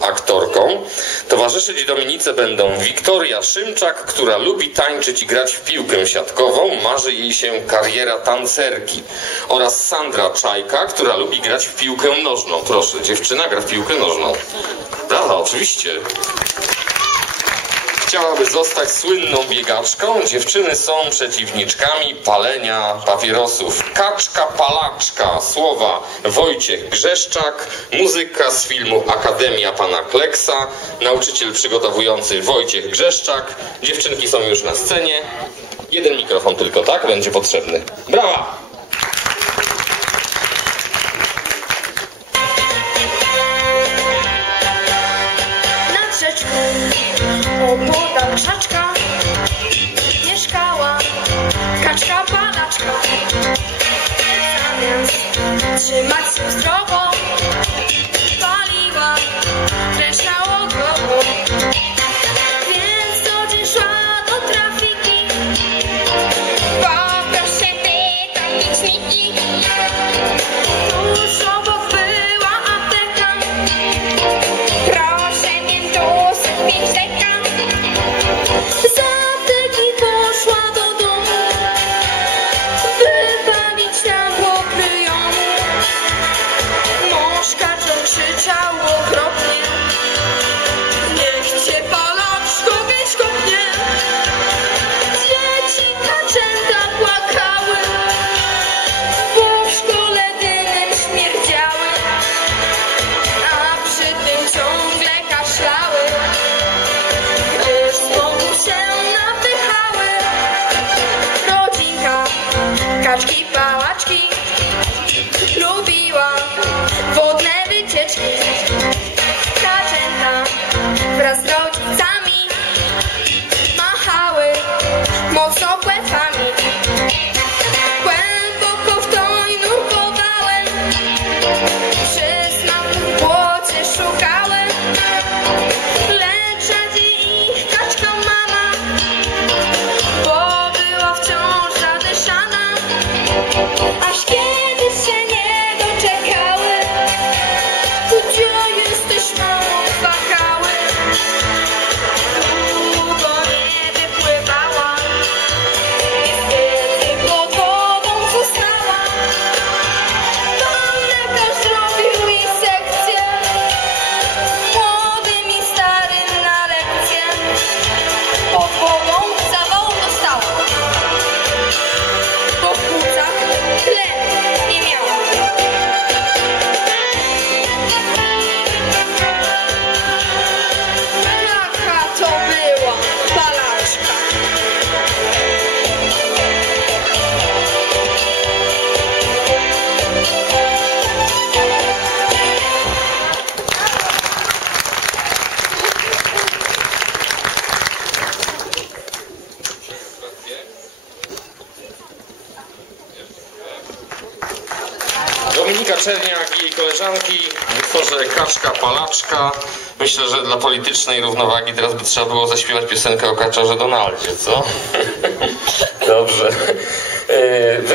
aktorką. Towarzyszyć Dominice będą Wiktoria Szymczak, która lubi tańczyć i grać w piłkę siatkową, marzy jej się kariera tancerki. Oraz Sandra Czajka, która lubi grać w piłkę nożną. Proszę, dziewczyna gra w piłkę nożną. Brawa, oczywiście. Chciałaby zostać słynną biegaczką. Dziewczyny są przeciwniczkami palenia papierosów. Kaczka palaczka. Słowa Wojciech Grzeszczak. Muzyka z filmu Akademia Pana Kleksa. Nauczyciel przygotowujący Wojciech Grzeszczak. Dziewczynki są już na scenie. Jeden mikrofon tylko, tak? Będzie potrzebny. Brawa! Trzymać się zdrowo, Hračky, palačky, ľubila vodné vytečky. Dominika Czerniak i jej koleżanki w utworze Kaczka Palaczka. Myślę, że dla politycznej równowagi teraz by trzeba było zaśpiewać piosenkę o kaczorze Donaldzie, co? Dobrze. Yy,